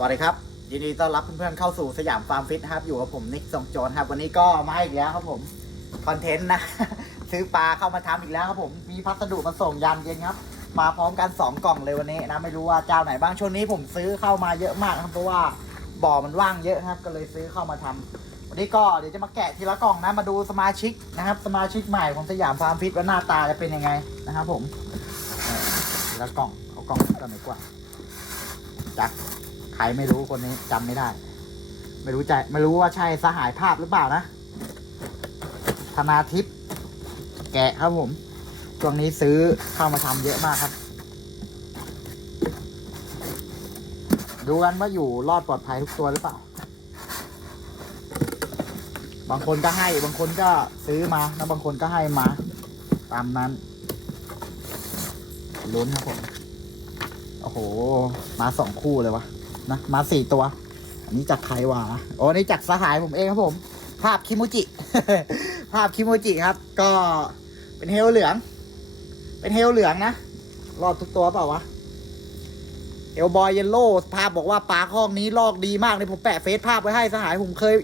สวัสดีครับ ยินดีต้อนรับเพื่อนๆเข้าสู่สยามฟาร์มฟิตครับ อยู่กับผมนิกส่งโจรครับ วันนี้ก็มาอีกแล้วครับผมคอนเทนต์นะ ซื้อปลาเข้ามาทำอีกแล้วครับผมมีพัสดุมาส่งยามเย็นครับ มาพร้อมกัน 2 กล่องเลยวันนี้นะไม่รู้ว่าเจ้าไหนบ้างช่วงนี้ผมซื้อเข้ามาเยอะมากครับเพราะว่าบ่อมันว่างเยอะครับ ก็เลยซื้อเข้ามาทำวันนี้ก็เดี๋ยวจะมาแกะทีละกล่องนะมาดูสมาชิกนะครับ สมาชิกใหม่ของสยามฟาร์มฟิตว่าหน้าตาจะเป็นยังไงนะครับผมทีละกล่องเอากล่องก่อนดีกว่าจัก ใครไม่รู้คนนี้จำไม่ได้ ไม่รู้ใจไม่รู้ว่าใช่สหายภาพหรือเปล่านะ ธนาทิพย์แกะครับผมช่วงนี้ซื้อเข้ามาทำเยอะมากครับ ดูกันว่าอยู่รอดปลอดภัยทุกตัวหรือเปล่า บางคนก็ให้ บางคนก็ซื้อมา แล้วบางคนก็ให้มา ตามนั้นลุ้นครับผม โอ้โห มาสองคู่เลยวะ นะมาสี่ตัว อันนี้จากใครวะโอ้นี่จากสหายผมเองครับผม ภาพคิโมจิ ภาพคิโมจิครับ ก็เป็นเฮลเหลือง เป็นเฮลเหลืองนะ รอดทุกตัวเปล่าวะเฮลบอยเยลโล่ภาพบอกว่าปลาคอกนี้ลอกดีมากเลยผมแปะเฟซภาพไว้ให้สหายผมเคย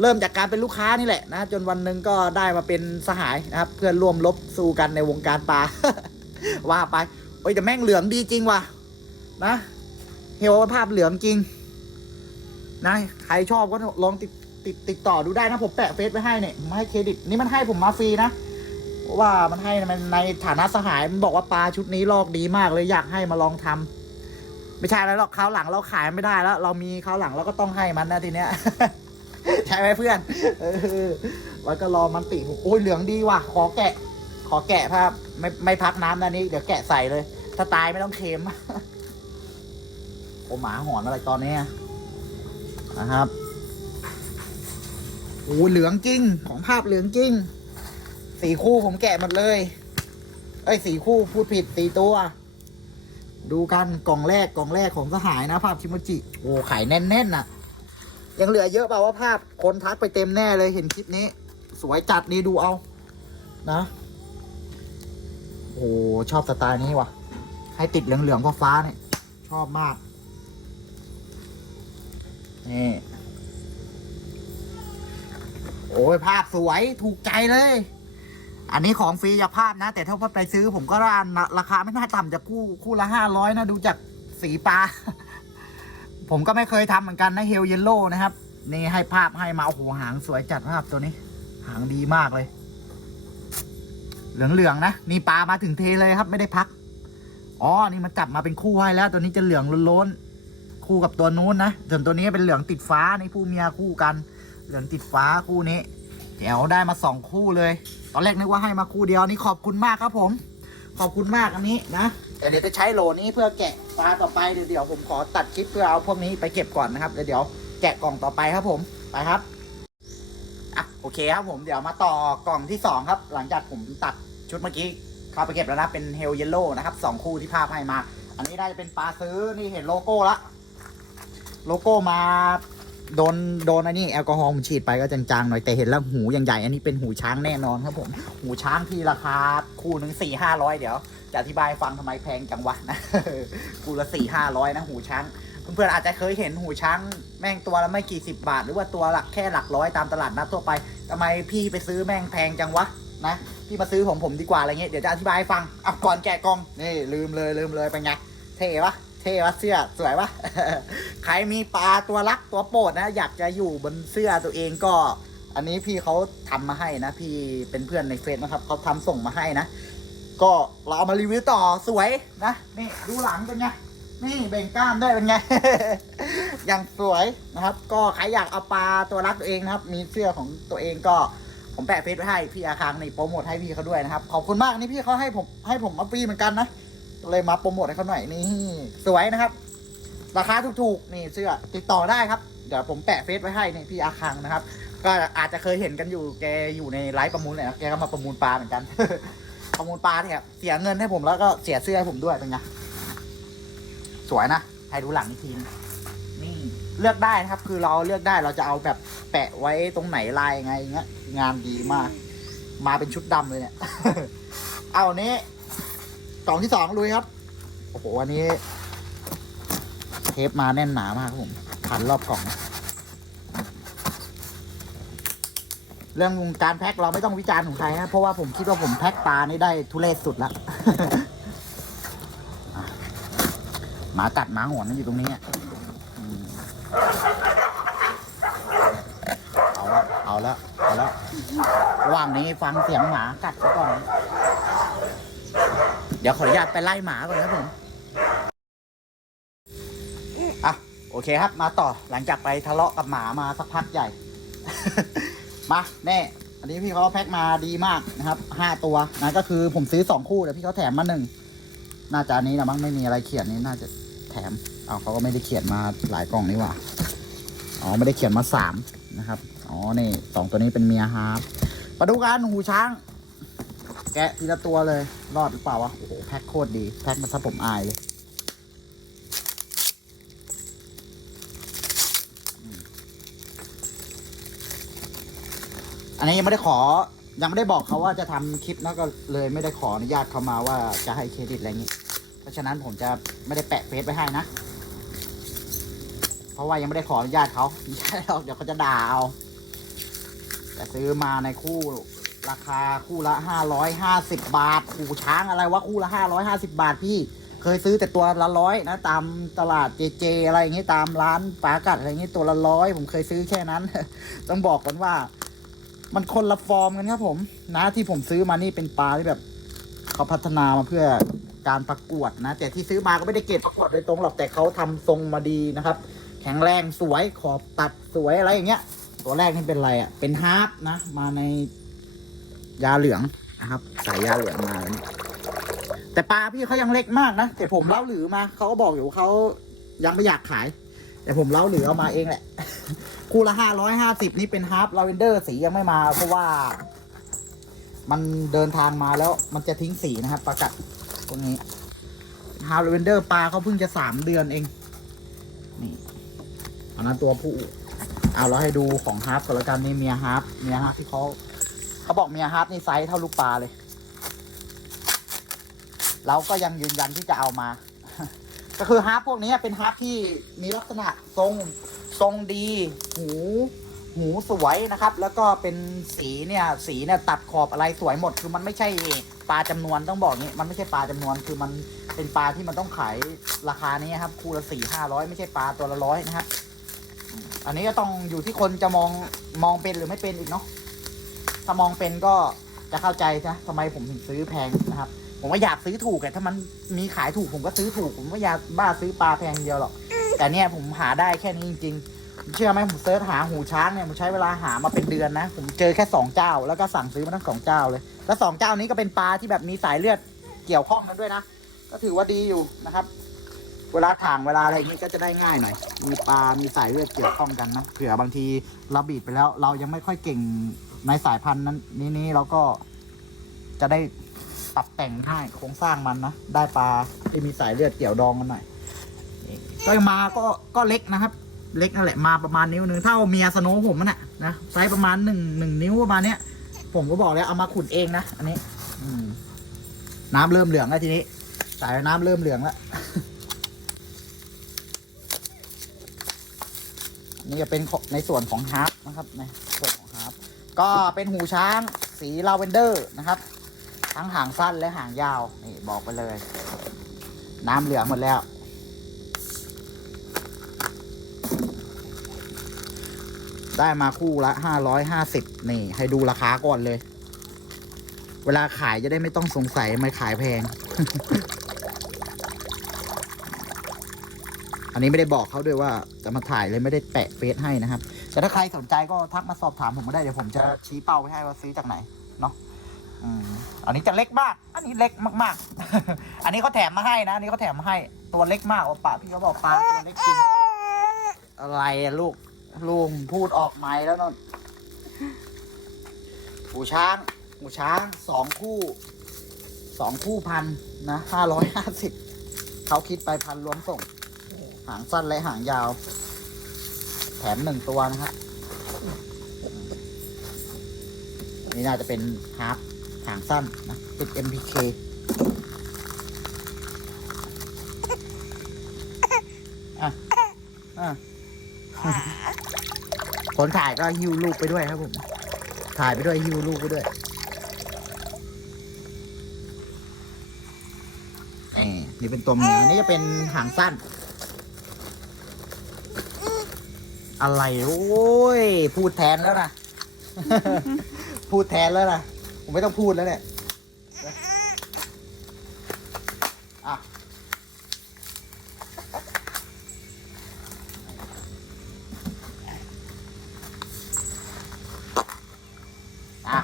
เริ่มจากการเป็นลูกค้านี่แหละนะ จนวันหนึ่งก็ได้มาเป็นสหายนะครับ เพื่อนร่วมลบสู้กันในวงการปลาว่าไป โอ้ยแต่แม่งเหลืองดีจริงว่ะนะ เฮลภาพเหลืองจริง นะ ใครชอบก็ลองติดติดติดต่อดูได้นะ ผมแปะเฟซไว้ให้เนี่ยผมให้เครดิต นี่มันให้ผมมาฟรีนะเพราะว่ามันให้มันในฐานะสหายมันบอกว่าปลาชุดนี้ลอกดีมากเลยอยากให้มาลองทำไม่ใช่แล้วหรอกคราวหลังเราขายไม่ได้แล้ว เรามีคราวหลังเราก็ต้องให้มันนะทีเนี้ยใช่ไหมเพื่อนเออแล้วก็รอมันติผมโอ้ยเหลืองดีว่ะ ขอแกะ ขอแกะภาพไม่ไม่พักน้ำนะนี้ เดี๋ยวแกะใส่เลย ถ้าตายไม่ต้องเค็ม โอหมาหอนอะไรตอนนี้นะครับโอ้เหลืองจริง ของภาพเหลืองจริง สี่คู่ผมแกะหมดเลย เอ้ยสี่คู่พูดผิดสี่ตัว ดูกันกล่องแรกกล่องแรกของสหายนะภาพคิโมจิ โอ้ไข่แน่นๆน่ะ ยังเหลือเยอะเปล่าว่าภาพคนทักไปเต็มแน่เลยเห็นคลิปนี้ สวยจัดนี่ดูเอา นะ โอ้ชอบสไตล์นี้ว่ะ ให้ติดเหลืองๆฟ้าๆเนี่ย ชอบมาก นี่ โอ้ยภาพสวยถูกใจเลย อันนี้ของฟรีอย่าพลาดนะ แต่ถ้าไปซื้อผมก็รานราคาไม่น่าต่ำจากคู่คู่ละห้าร้อยนะ ดูจากสีปลา ผมก็ไม่เคยทำเหมือนกันนะเฮลเยลโล่นะครับ นี่ให้ภาพให้มาโอ้โหหางสวยจัดภาพตัวนี้ หางดีมากเลย เหลืองๆนะนี่ปลามาถึงเทเลยครับ ไม่ได้พักอ๋อนี่มันจับมาเป็นคู่ให้แล้ว ตัวนี้จะเหลืองล้นๆ คู่กับตัวนู้นนะส่วนตัวนี้เป็นเหลืองติดฟ้านี่ผู้เมียคู่กัน เหลืองติดฟ้าคู่นี้แจ๋วได้มาสองคู่เลย ตอนแรกนึกว่าให้มาคู่เดียวนี่ขอบคุณมากครับผม ขอบคุณมากอันนี้นะเดี๋ยวจะใช้โหลนี้เพื่อแกะปลาต่อไปเดี๋ยวผมขอตัดคลิปเพื่อเอาพวกนี้ไปเก็บก่อนนะครับเดี๋ยวแกะกล่องต่อไปครับผมไปครับอะโอเคครับผมเดี๋ยวมาต่อกล่องที่สองครับ หลังจากผมตัดชุดเมื่อกี้เข้าไปเก็บแล้วนะเป็นเฮลเยลโล่นะครับสองคู่ที่ภาพให้มา อันนี้น่าจะเป็นปลาซื้อนี่เห็นโลโก้ละ โลโก้มาโดนโดนอันนี้แอลกอฮอล์มันฉีดไปก็จางๆหน่อยแต่เห็นแล้วหูอย่างใหญ่อันนี้เป็นหูช้างแน่นอนครับผม หูช้างที่ราคาคู่หนึ่งสี่ห้าร้อยเดี๋ยวจะอธิบายฟังทำไมแพงจังวะนะคู่ละสี่ห้าร้อยนะหูช้างเพื่อนๆอาจจะเคยเห็นหูช้างแม่งตัวละไม่กี่สิบบาท หรือว่าตัวหลักแค่หลักร้อยตามตลาดนัดทั่วไปทำไมพี่ไปซื้อแม่งแพงจังวะนะพี่มาซื้อของผมดีกว่าอะไรเงี้ยเดี๋ยวจะอธิบายให้ฟังอะก่อนแกะกล่องนี่ลืมเลยลืมเลยเป็นไงเท่ปะ ท่ปะเสื้อสวยปะใครมีปลาตัวรักตัวโปรดนะ อยากจะอยู่บนเสื้อตัวเองก็ อันนี้พี่เขาทำมาให้นะ พี่เป็นเพื่อนในเฟซนะครับเขาทำส่งมาให้นะ ก็เราเอามารีวิวต่อสวยนะนี่ดูหลังเป็นไงนี่เบ่งกล้ามได้เป็นไง อย่างสวยนะครับ ก็ใครอยากเอาปลาตัวรักตัวเองนะครับ มีเสื้อของตัวเองก็ผมแปะเฟซไว้ให้พี่อาคังในโปรโมทให้พี่เขาด้วยนะครับ ขอบคุณมากนี่พี่เขาให้ผมให้ผมมาฟรีเหมือนกันนะ เลยมาโปรโมทให้เขาหน่อยนี่สวยนะครับ ราคาถูกๆนี่เสื้อติดต่อได้ครับ เดี๋ยวผมแปะเฟซไว้ให้นี่พี่อาคังนะครับ ก็อาจจะเคยเห็นกันอยู่แกอยู่ในไลฟ์ประมูลเนี่ยนะแกก็มาประมูลปลาเหมือนกัน ประมูลปลาเนี่ยเสียเงินให้ผมแล้วก็เสียเสื้อให้ผมด้วยเป็นไงสวยนะให้ดูหลังอีกทีนี่เลือกได้นะครับ คือเราเลือกได้เราจะเอาแบบแปะไว้ตรงไหนลายไงอย่างเงี้ยงานดีมาก มาเป็นชุดดำเลยเนี่ย เอาอันนี้ กล่องที่สองลุยครับ โอ้โหอันนี้ เทปมาแน่นหนามากครับผมพันรอบกล่อง เรื่องการแพ็คเราไม่ต้องวิจารณ์ของใครนะเพราะว่าผมคิดว่าผมแพ็คปลานี่ได้ทุเรศสุดละหมากัดหมาหอนมันอยู่ตรงนี้เอาละเอาละเอาละระหว่างนี้ฟังเสียงหมากัดก่อน ดี๋ยวขออนุญาตไปไล่หมาก่อนนะผมอะโอเคครับ มาต่อหลังจากไปทะเลาะกับหมามาสักพักใหญ่ มาแน่อันนี้พี่เขาแพ็คมาดีมากนะครับห้าตัวนะก็คือผมซื้อสองคู่แต่พี่เขาแถมมาหนึ่งน่าจะอันนี้นะมั้งไม่มีอะไรเขียนนี่น่าจะแถมเอาเขาก็ไม่ได้เขียนมาหลายกล่องนี่หว่าอ๋อไม่ได้เขียนมาสามนะครับอ๋อนี่สองตัวนี้เป็นเมียฮาร์ปมาดูกันหูช้าง แกะทีละตัวเลย รอดหรือเปล่าวะ โอ้โห แพ็คโคตรดี แพ็คมาซะผมอายเลยอันนี้ยังไม่ได้ขอ ยังไม่ได้บอกเขาว่าจะทำคลิปนะก็เลยไม่ได้ขออนุญาตเขามาว่าจะให้เครดิตอะไรอย่างนี้ เพราะฉะนั้นผมจะไม่ได้แปะเฟซไว้ให้นะ เพราะว่ายังไม่ได้ขออนุญาตเขาไม่ใช่หรอกเดี๋ยวเขาจะด่าเอา แต่ซื้อมาในคู่ ราคาคู่ละห้าร้อยห้าสิบบาทขู่ช้างอะไรวะคู่ละห้าร้อยห้าสิบาทพี่เคยซื้อแต่ตัวละร้อยนะ ตามตลาดเจเจอะไรอย่างเงี้ตามร้านปลากัดอะไรอย่างงี้ตัวละร้อยผมเคยซื้อแค่นั้น ต้องบอกกันว่า มันคนละฟอร์มกันครับผม นะที่ผมซื้อมานี่เป็นปลาที่แบบ เขาพัฒนามาเพื่อการประกวดนะ แต่ที่ซื้อมาก็ไม่ได้เกรดประกวดโดยตรงหรอกแต่เขาทำทรงมาดีนะครับ แข็งแรงสวยขอบตัดสวยอะไรอย่างเงี้ย ตัวแรกนี่เป็นอะไรอะเป็นฮาร์ปนะ มาใน ยาเหลืองนะครับ สายยาเหลืองมาแล้วนี่แต่ปลาพี่เขายังเล็กมากนะแต่ผมเล่าหรือมาเขาก็บอกอยู่เขายังไม่อยากขาย แต่ผมเล่าหรือเอามาเองแหละ คู่ละห้าร้อยห้าสิบนี่เป็นฮาร์ปลาเวนเดอร์สียังไม่มาเพราะว่า มันเดินทางมาแล้วมันจะทิ้งสีนะครับปลากัดพวกนี้ฮาร์ปลาเวนเดอร์ปลาเขาเพิ่งจะสามเดือนเอง นี่อันนั้นตัวผู้เอาเราให้ดูของฮาร์ปก่อนละกันนี่เมียฮาร์ปเมียฮาร์ปที่เขา เขาบอกเมียฮาร์ปนี่ไซส์เท่าลูกปลาเลย เราก็ยังยืนยันที่จะเอามา ก็คือฮาร์ปพวกนี้เป็นฮาร์ปที่มีลักษณะทรงทรงดี หูหูสวยนะครับ แล้วก็เป็นสีเนี่ย สีเนี่ยตัดขอบอะไรสวยหมด คือมันไม่ใช่ปลาจำนวนต้องบอกนี้มันไม่ใช่ปลาจำนวนคือมันเป็นปลาที่มันต้องขายราคานี้ครับ คู่ละสี่ห้าร้อยไม่ใช่ปลาตัวละร้อยนะครับอันนี้ก็ต้องอยู่ที่คนจะมองมองเป็นหรือไม่เป็นอีกเนาะ ถ้ามองเป็นก็จะเข้าใจนะทำไมผมถึงซื้อแพงนะครับ ผมว่าอยากซื้อถูกแต่ถ้ามันมีขายถูกผมก็ซื้อถูก ผมไม่อยากบ้าซื้อปลาแพงเดียวหรอก แต่เนี่ยผมหาได้แค่นี้จริงๆ เชื่อไหมผมเซิร์ชหาหูช้างเนี่ยผมใช้เวลาหามาเป็นเดือนนะ ผมเจอแค่สองเจ้า แล้วก็สั่งซื้อมาทั้งสองเจ้าเลย แล้วสองเจ้านี้ก็เป็นปลาที่แบบมีสายเลือดเกี่ยวข้องกันด้วยนะ ก็ถือว่าดีอยู่นะครับ เวลาถ่างเวลาอะไรอย่างนี้ก็จะได้ง่ายหน่อย มีปลา มีสายเลือดเกี่ยวข้องกันนะ เผื่อบางทีเราบีบไปแล้ว เรายังไม่ค่อยเก่ง ในสายพันธุ์นั้นนี้นี้เราก็จะได้ปรับแต่งให้โครงสร้างมันนะ ได้ปลาที่มีสายเลือดเกี่ยวดองกันหน่อยก็มาก็ก็เล็กนะครับ เล็กนั่นแหละมาประมาณนิ้วหนึ่งเท่าเมียสโนผมน่ะนะไซส์ประมาณหนึ่งหนึ่งนิ้วประมาณเนี้ย ผมก็บอกแล้วเอามาขุดเองนะอันนี้ อืม น้ำเริ่มเหลืองแล้วทีนี้ สายน้ำเริ่มเหลืองแล้วนี่จะเป็นในส่วนของฮาร์ปนะครับในส่วนของ ก็เป็นหูช้างสีลาเวนเดอร์นะครับ ทั้งหางสั้นและหางยาว นี่บอกไปเลย น้ำเหลืองหมดแล้ว ได้มาคู่ละห้าร้อยห้าสิบนี่ ให้ดูราคาก่อนเลย เวลาขายจะได้ไม่ต้องสงสัยไม่ขายแพง อันนี้ไม่ได้บอกเขาด้วยว่าจะมาถ่ายเลยไม่ได้แปะเฟซให้นะครับ แต่ถ้าใครสนใจก็ทักมาสอบถามผมก็ได้เดี๋ยวผมจะชี้เป้าไปให้ว่าซื้อจากไหนเนาะอืมอันนี้จะเล็กมาก อันนี้เล็กมากๆ อันนี้เขาแถมมาให้นะอันนี้เขาแถมมาให้ตัวเล็กมากโอปะพี่เขาบอกปลาตัวเล็กจริงอะไรอะลูกลูกพูดออกไม้แล้วนนหูช้างหูช้างสองคู่สองคู่พันนะห้าร้อยห้าสิบเขาคิดไปพันรวมส่ง หางสั้นและหางยาว แถมหนึ่งตัวนะครับนี่น่าจะเป็นฮาร์ปหางสั้นนะติด MPK อะอะคนถ่ายก็หิ้วลูกไปด้วยครับผม ถ่ายไปด้วยหิ้วลูกไปด้วยนี่เป็นตัวเมียนี่จะเป็นหางสั้น อะไรโอ้ยพูดแทนแล้วนะพูดแทนแล้วนะผมไม่ต้องพูดแล้วเนี่ยอะอะ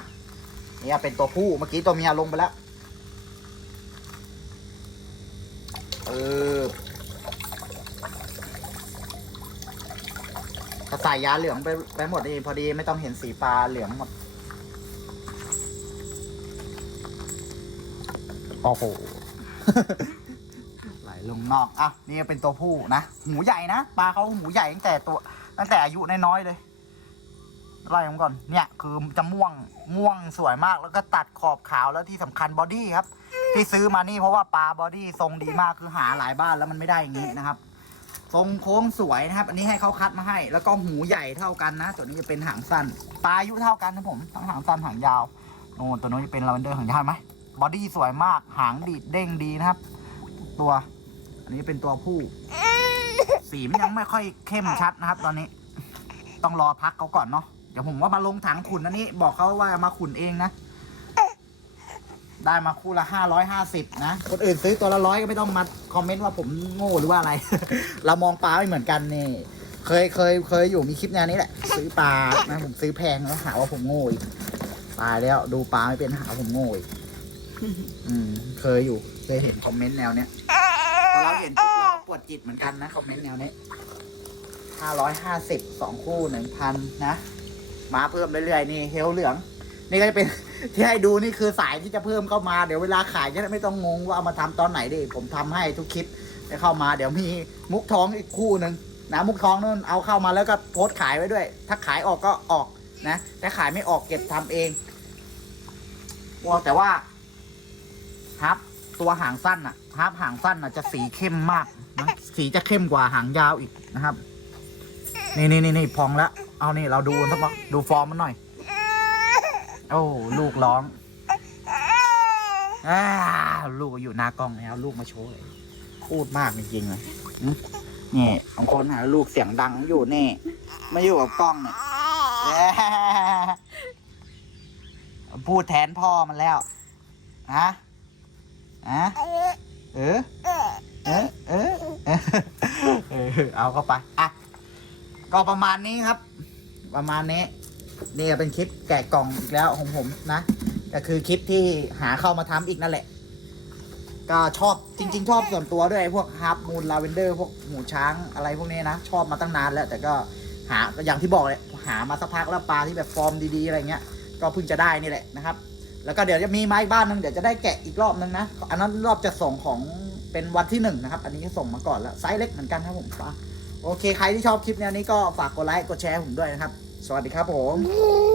เนี่ยเป็นตัวผู้เมื่อกี้ตัวเมียลงไปแล้วเออ ถ้าใส่ยาเหลืองไปไปหมดนี่พอดีไม่ต้องเห็นสีปลาเหลืองหมด โอ้โห ไหลลงนอก อะ นี่เป็นตัวผู้นะหูใหญ่นะ ปลาเขาหูใหญ่ตั้งแต่ตัว ตั้งแต่อายุน้อยๆเลย ไล่ผมก่อน เนี่ย คือจะม่วง ม่วงสวยมาก แล้วก็ตัดขอบขาว แล้วที่สำคัญบอดี้ครับ ที่ซื้อมานี่เพราะว่าปลาบอดี้ทรงดีมาก คือหาหลายบ้านแล้วมันไม่ได้อย่างนี้นะครับ ทรงโค้งสวยนะครับ อันนี้ให้เขาคัดมาให้ แล้วก็หูใหญ่เท่ากันนะ ตัวนี้จะเป็นหางสั้น ปลาอายุเท่ากันนะผม ทั้งหางสั้นหางยาวโอ้ตัวนู้นจะเป็นลาเวนเดอร์หางยาวไหมบอดี้สวยมาก หางดีดเด้งดีนะครับ ตัว อันนี้เป็นตัวผู้ สีมันยังไม่ค่อยเข้มชัดนะครับ ตอนนี้ ต้องรอพักเขาก่อนเนาะ เดี๋ยวผมว่ามาลงถังขุนอันนี้ บอกเขาว่ามาขุนเองนะ ได้มาคู่ละห้าร้อยห้าสิบนะ คนอื่นซื้อตัวละร้อยก็ไม่ต้องมาคอมเมนต์ว่าผมโง่หรือว่าอะไร เรามองปลาไม่เหมือนกันนี่ เคยเคยเคยอยู่มีคลิปแนวนี้แหละ ซื้อปลานะผมซื้อแพงแล้วหาว่าผมโง่อีกตายแล้วดูปลาไม่เป็นหาว่าผมโง่อีกอืมเคยอยู่เคยเห็นคอมเมนต์แนวเนี้ยพอเราเห็นปุ๊บเราก็ปวดจิตเหมือนกันนะคอมเมนต์แนวนี้ห้าร้อยห้าสิบสองคู่หนึ่งพันนะมาเพิ่มเรื่อยๆนี่เฮลเหลือง นี่ก็จะเป็นที่ให้ดูนี่คือสายที่จะเพิ่มเข้ามาเดี๋ยวเวลาขายจะได้ไม่ต้องงงว่าเอามาทำตอนไหนดิผมทำให้ทุกคลิปได้เข้ามา เดี๋ยวมีมุกท้องอีกคู่หนึ่งนะมุกท้องนู่นเอาเข้ามาแล้วก็โพสต์ขายไว้ด้วย ถ้าขายออกก็ออกนะแต่ขายไม่ออกเก็บทำเองว่าแต่ว่าฮับตัวหางสั้นอะฮับหางสั้นอะจะสีเข้มมากนะสีจะเข้มกว่าหางยาวอีกนะครับ นี่นี่นี่นี่พองแล้วเอานี่เราดูสักพักดูฟอร์มมันหน่อย โอ้ลูกร้องอาลูกอยู่หน้ากล้องแล้วลูกมาโชว์เลยพูดมากจริงๆเลยนี่บางคนหาลูกเสียงดังอยู่นี่ไม่อยู่กับกล้องเนี่ยพูดแทนพ่อมันแล้วฮะฮะเออเออเออเออเอาเข้าไปอะก็ประมาณนี้ครับ ประมาณนี้ นี่ก็เป็นคลิปแกะกล่องอีกแล้วของผมนะก็คือคลิปที่หาเข้ามาทำอีกนั่นแหละ ก็ชอบจริง ๆ ชอบส่วนตัวด้วยพวกฮาร์ปมูนลาเวนเดอร์พวกหมูช้างอะไรพวกนี้นะ ชอบมาตั้งนานแล้ว แต่ก็หาอย่างที่บอกเลยหามาสักพักแล้วปลาที่แบบฟอร์มดีๆอะไรเงี้ย ก็เพิ่งจะได้นี่แหละนะครับ แล้วก็เดี๋ยวจะมีไม้บ้านหนึงเดี๋ยวจะได้แกะอีกรอบนึงนะอันนั้นรอบจะส่งของเป็นวันที่หนึ่งนะครับ อันนี้ส่งมาก่อนแล้วไซส์เล็กเหมือนกันครับผมปลาโอเค ใครที่ชอบคลิปแนวนี้ก็ฝากกดไลค์ กดแชร์ผมด้วยนะครับ สวัสดีครับผม